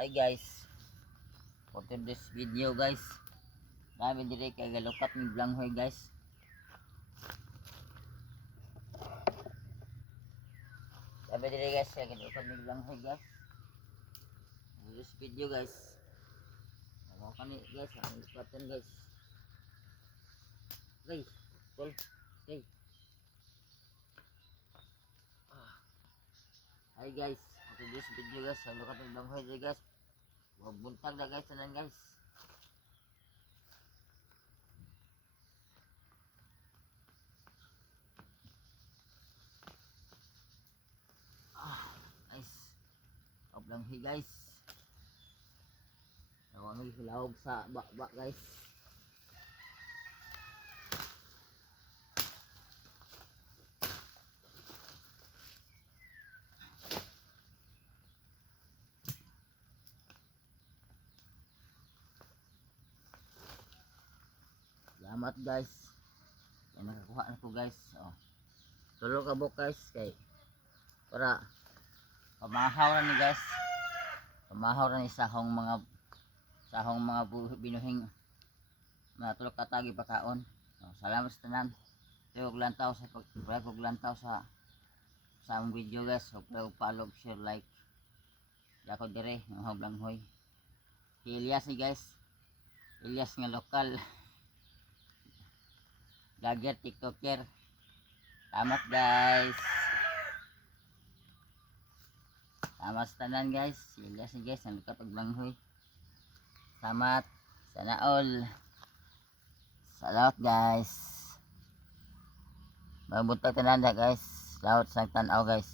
Hi guys, for today's video guys, kami dire kay galukat ni Blanghoy guys. Kami dire guys kay galukat ni Blanghoy guys. This video guys, ako kani guys, ang lukatan guys. Guys, tol, hey. Hi guys, for today's video guys, ang lukat ni Blanghoy dire guys. Huwag buntag na guys, tanan guys. Guys, Blanghoy guys. Ako ang hilawog sa baba guys. Salamat guys. Kaya nakakuha na ko guys. Oh. Tulo ka buk guys kay para pamahaw na ni guys. Pamahaw na ni sahong mga binuhing na tulok katagi pakaon. Oh, salamat sa tanan. Tiyog lantaw sa pag lantaw sa among video guys. So follow, share, like. Dako dire mga Blanghoy. Ilyas ni guys. Ilyas nga lokal. Vlogger, TikToker. Salamat guys. Salamat sa tanan guys. Ilyas ni guys, ang lukat og Blanghoy. Salamat. Sana all. Salamat guys. Mabuntag tanan guys. Salamat sa tanaw guys.